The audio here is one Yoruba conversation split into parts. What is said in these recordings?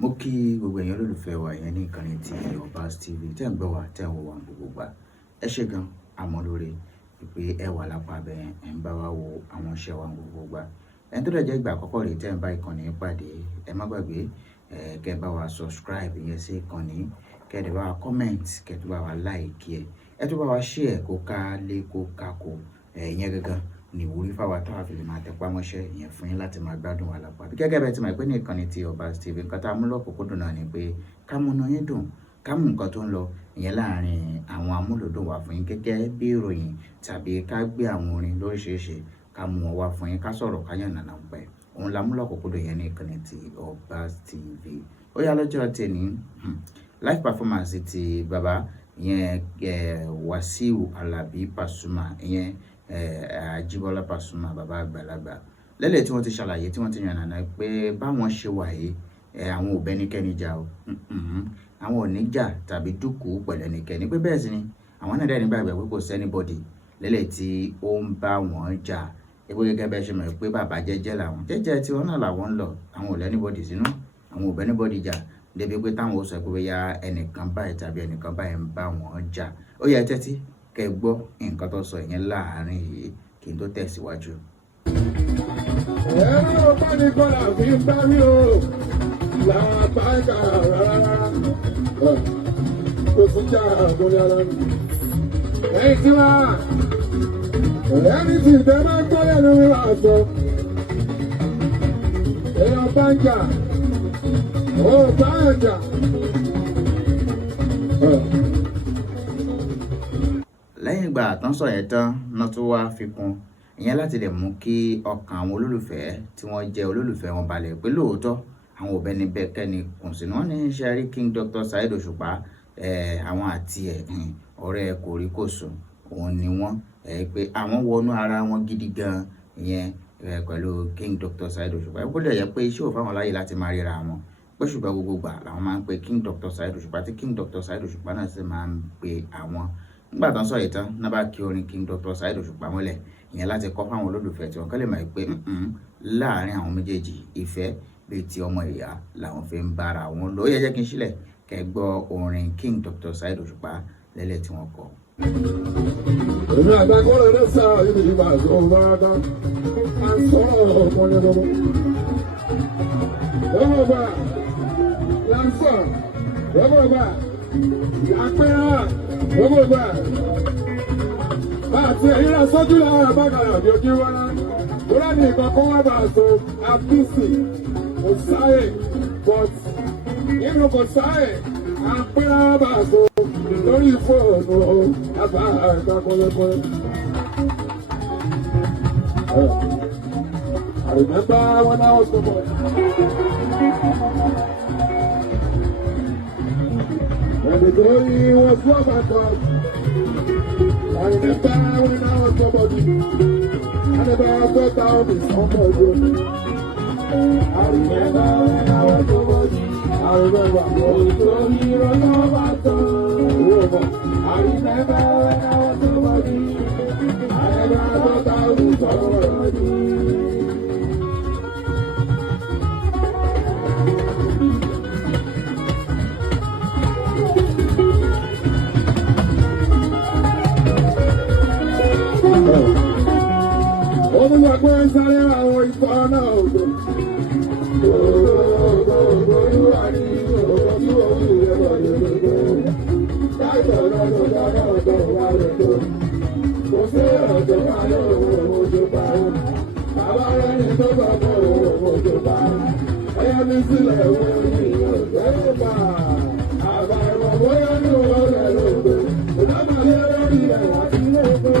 mo kí gbogbo èèyàn olólùfẹ́ wa yẹn ní ìkànnì ti Obas TV tẹ́ ń gbọ́ wa tẹ́ ń wò wá gbogbo gbà ẹ ṣé gan àmọ́ lórí ìpè ẹ wà lápá bẹ́ẹ̀ ẹ̀ ń bá wa wo àwọn iṣẹ́ wa gbogbo gbà ẹni tó dẹ̀ jẹ́ ìgbà àkọ́kọ́ rèé tẹ́ ń bá ìkànnì pàdé ẹ má gbàgbé kẹ́ bá wa subscribe yẹn sí ìkànnì kẹ́ dẹ̀ bá wa comment kẹ́ tó bá wa like ẹ tó bá wa share kó ká lé kó ká kó ìyẹn gangan ní ìwúrí fáwa tó wà fi lè máa tẹpá mọ́ṣẹ́ ìyẹn fún yín láti máa gbádùn wa lápá bí gẹ́gẹ́ bẹ́ẹ̀ tí màá pé ní ìkànnì ti Obas TV nǹkan tá a mú lọ́kùnkúndùn náà ni pé ká múnú yín dùn ká mú nǹkan tó ń lọ ìyẹn láàrin àwọn amúlòdùn wá fún yín gẹ́gẹ́ bí ìròyìn tàbí ká gbé àwọn orin lóríṣiríṣi ká mú wọn wá fún yín ká sọ̀rọ̀ ká yàn nànà pẹ́ òun la mú lọ́kùnkúndùn yẹn ní ìkànnì ti Obas TV ó yá lọ́jọ́ tẹ̀ní live performance ti bàbá ìyẹn Wasiu Alabi Pasuma ìyẹn Ajibola Pasuma bàbá àgbàlagbà lẹ́lẹ̀ tí wọ́n ti ṣàlàyé tí wọ́n ti yànnàná pé báwọn ṣe wà yìí àwọn ò bẹ́nikẹ́ni jà o àwọn ò ní jà tàbí dúkùú pẹ̀lú ẹnikẹ́ni pé bẹ́ẹ̀ sì ni àwọn náà dẹ́ni gbàgbé pé kò sẹ́nibọ́dì lẹ́lẹ̀ tí ó ń bá wọn jà epo gẹ́gẹ́ bẹ́ẹ̀ ṣe mọ̀ pé bàbá jẹ́jẹ́ làwọn jẹ́jẹ́ tí wọ́n náà làwọn ń lọ àwọn ò lẹ́nibọ́dì sínú àwọn ò bẹ́nibọ́dì jà débi pé táwọn ó sọ pé bóyá ẹnìkan báyìí tàbí ẹnìkan báyìí ń bá wọn jà ó yẹ tẹ́tí kẹ́ gbọ́ nǹkan tó sọ ìyẹn láàárín yìí kí n tó tẹ̀síwájú. ẹ̀rọ pánìkọ́lá fi ń bá rí o làbáńkà rárá kò sí jà àgbórí ara mi. ẹ̀yìn tí wá ẹni tí ìfẹ́ máa ń gbọ́ lẹ́nu mi wà sọ èèyàn bá ń jà ó bá ń jà. lẹ́yìn ìgbà tán sọ yẹn tán náà tó wá fi kún ìyẹn láti lè mú kí ọkàn àwọn olólùfẹ́ tí wọ́n jẹ́ olólùfẹ́ wọn balẹ̀ pé lóòótọ́ àwọn òbẹ́ ní bẹ́ẹ̀kẹ́ni kùn sínú wọn ní sẹ́rí King Dr. Saheed Òṣùpá àwọn àti ọ̀rẹ́ kòríkòsùn òun ni wọ́n pé àwọn wọnú ara wọn gidi gan ìyẹn pẹ̀lú King Dr. Saheed Òṣùpá ó lè yẹ pé iṣẹ́ ò fáwọn láyè láti máa ríra wọn pé ṣùgbọ́n gbogbo gbà làwọn máa ń pe King Dr. Saheed Òṣùpá tí King Dr. Saheed Òṣùpá náà sì máa ń pe àwọn nígbà tán sọ ìtàn náà bá kí orin King Dr. Saheed Òṣùpá mọ́lẹ̀ ìyẹn láti kọ́ fáwọn olólùfẹ́ tí wọ́n kọ́ lè máa pé láàárín àwọn méjèèjì ìfẹ́ bíi ti ọmọ ìyá làwọn fi ń bára wọn lò ó yẹ jẹ́ kí n sílẹ̀ kẹ́ gbọ́ orin King Dr. Saheed Òṣùpá lẹ́lẹ̀ tí wọ́n kọ. èmi àgbàgbọ́rọ̀ ló sá ibi ìgbà tó bá dá a ń sọ ọ̀pọ̀ ní ọmọ. lọ́wọ́ bá a ń sọ lọ́wọ́ bá a pẹ́rẹ́ lọ́wọ́ bá àti ẹ̀yìn rẹ̀ sọ́jú lára bákàrà bí ojú wọn náà ó lẹ́nu ìkọ̀kọ́ wá bá a sọ àbísì kò sáyè but nínú kò sáyè àpẹ́rẹ́ bá a sọ lórí fóònù àbá àgbà kọ́lẹ́kọ́lẹ́. I remember when I was the boy. When the glory was what I thought. I remember when I was nobody. I never thought I would be somebody. I remember when I was nobody. I remember when the glory was what I thought. I remember when I was nobody. I never thought I would be somebody. Olùwàgbọ́ ń sáré àwọn ikọ̀ náà ògbò. Olúwa ní ojú òun ìrẹ́wọ̀ lódodo. Láìpẹ́ lọ́dọ̀ dáná ọ̀dọ̀ wa lọ́dọ̀. Kò sí ọ̀dọ̀ wa lọ́wọ́ ojú bá. Bàbá rẹ̀ ní tó bá bọ̀ ojú bá. Ẹyẹ mi sílẹ̀ wọ́n ní ọ̀dọ́ bá. Àbàrọ̀ bóyá ní owó rẹ̀ lóde. Ìdámọ̀lẹ́ lórí ẹ̀ àti lóko.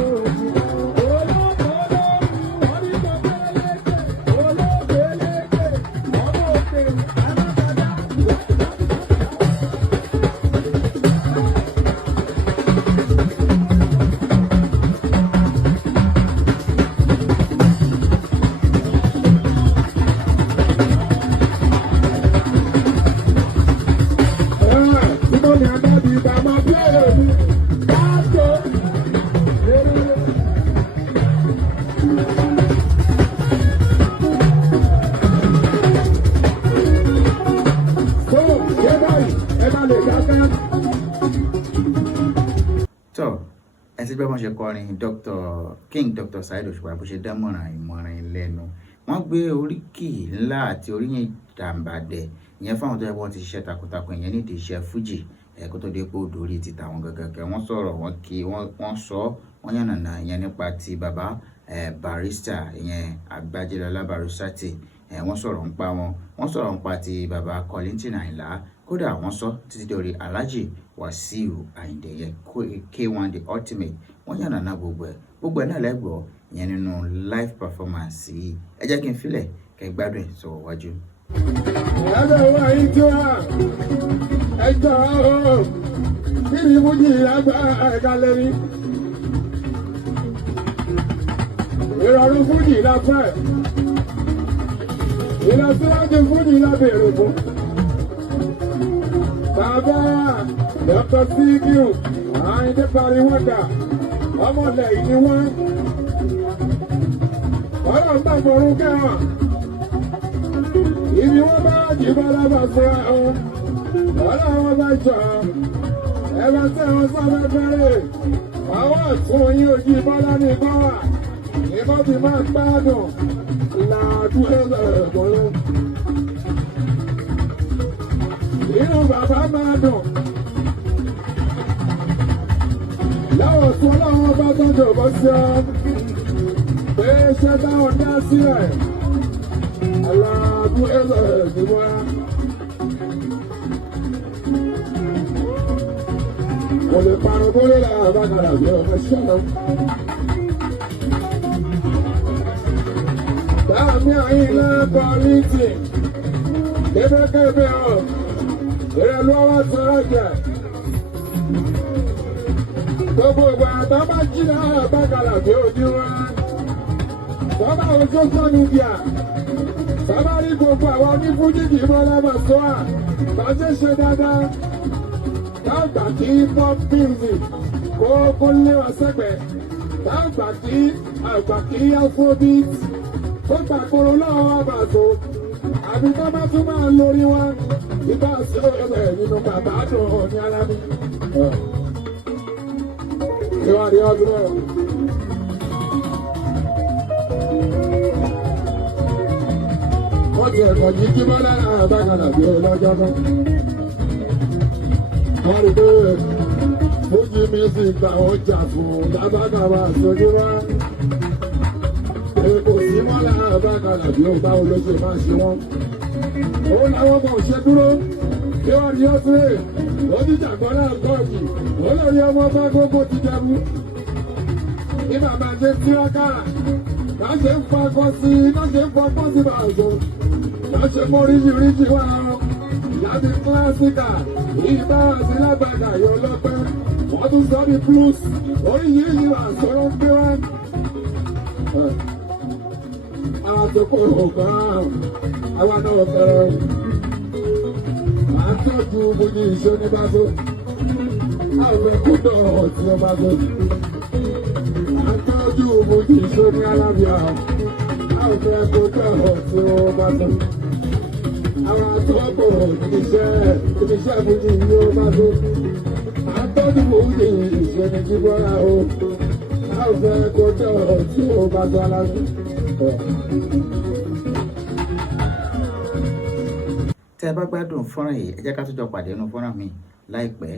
lè dákẹ́. tó ẹ ti gbọ́ bọ́n ṣe kọrin Dr. Saheed Òṣùpá bó ṣe dámọ̀ràn ìmọ̀ràn ìlẹ́nu wọ́n gbé oríkì ńlá àti oríyìn dàmbàdẹ̀ ìyẹn fáwọn tó yẹ wọ́n ti ṣiṣẹ́ takuntakun ìyẹn nídìí iṣẹ́ fújì kó tó dé pé ó dórí ti tàwọn gẹ́gẹ́ wọ́n sọ̀rọ̀ wọ́n sọ wọ́n yànnàná ìyẹn nípa ti bàbá Barrister ìyẹn Agbájélọlá Barrister wọ́n sọ̀rọ̀ nípa wọ́n sọ̀rọ̀ nípa ti bàbá Kollington Àyìnlá kódà wọ́n sọ títí dórí Alhaji Wasiu Ayinde yẹn K1 the ultimate wọ́n yànnàná gbogbo ẹ̀ náà lẹ́gbọ̀ọ́ ìyẹn nínú live performance yìí ẹ jẹ́ kí n filẹ̀ kẹ́ gbádùn ẹ̀ sọ̀rọ̀ wájú. ẹgbẹ́ wa yìí tí wà ẹjọ́ kí ni mo jì àgbà ẹ̀ka lẹ́rí ìrọ̀rùn fújì la fẹ́ ìlọsíwájú fújì la béèrè fún. bàbá Dr. Sikiu Ayinde Bariwanda ọmọlẹ̀ yìí ni wọ́n ọ̀rọ̀ ń bá fọ̀rún kẹ́wọ̀n ibi wọ́n bá jìbọn lábà fún ẹ̀hún ọ̀rọ̀ wọn bá jọ ẹ̀bá tí wọ́n sábẹ́ fẹ́rẹ̀ àwọn ọ̀tún yín ojú bọ́lá ní gọ́wà ìbọn ti máa gbádùn làádú ẹ̀gbọ́n inú bàbá máa dùn láwọ̀ tí ọlọ́run bá tọ́jú ọ̀bọ̀ sí ọ pé ṣẹ́ táwọn dá sílẹ̀ aláàbù ẹ̀gbọ́n kò lè parun kó lè ra àbákàrà bí ọmọ ṣọ́nà. Dáàmì àyínlá kọ́lítì kébékébé ọ̀ ìrẹ̀lú ọwọ́ sọ̀rọ̀ jẹ́. Gbogbo ìgbà tó bá jí náà àbákàrà bí ojú wa. Bọ́bá wo social media. Bàbá rí gbogbo àwọn onífújì kì í bọ́ lábà sọ́à. Bàjẹ́ ṣe dáadáa. Táàgbà kí pop music kó lé wa sẹ́gbẹ̀ẹ́. Táàgbà kí afrobeat kó gbàgbóró lọ́wọ́ wa bàtò. Àbí tó bá tún máa lórí wa. Ìbá sí ọ̀rẹ́ nínú bàbá dùn ní alámi. Ìwádìí ọdún náà. Wọ́n ti ẹ̀kọ́ jí kí bọ́lá àbákalà bí ọlọ́jọ́ náà. Wọ́n rí pé Fuji music gba ọjà fún lábákàwà sójú wá. Èkó sí mọ́lá àbákalà bí ó bá olóṣè máa ṣe wọ́n. Òun làwọn ọmọ òṣè dúró. Kí wọ́n rí ọtún rè. Ó ti jàgbọ́n náà kọ́ọ̀kì. Ó lè rí ọmọ bá gbogbo ti jẹun. Ní bàbá ṣe tíráká. Má ṣe ń fakọ́ sí má ṣe ń fọkọ́ sí bàjọ́. Má ṣe mọ oríṣiríṣi wá wọn. Láti kílásíkà, ìbá àti lágbàdà yọ lọ́pẹ́. Wọ́n tún sọ ní blues, oríṣiríṣi wà sọ̀rọ̀ ń gbé wá. Àwọn tó kó òkan, àwa náà fẹ́rẹ̀. Màá tọ́jú Fuji ìṣó ní báṣọ. Àwọn ẹ̀kú dọ̀ tí ó bá gbé. Màá tọ́jú Fuji ìṣó ní Alábíà. Àwọn ẹ̀kú dọ̀ tí ó bá gbé. Àwọn àtọ́kọ̀ iṣẹ́ Fuji ní ó bá tó. Àtọ́jú Fuji ìṣẹ́ ní jíbọ́ra o. A ò fẹ́ kó tọ̀ tí ó bá tó aláṣẹ. Tẹ́ ẹ bá gbádùn fọ́nrán yìí ẹ jẹ́ ká tún jọ pàdé nínú fọ́nrán mi láìpẹ́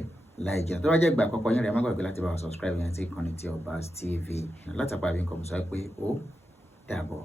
láì jẹun tó bá jẹ́ ìgbà àkọ́kọ́ yín rẹ̀ má gbàgbé láti bá wa subscribe yẹn sí ìkànnì tí Obas TV látàpá bí nǹkan mọ̀ sọ pé ó dàbọ̀.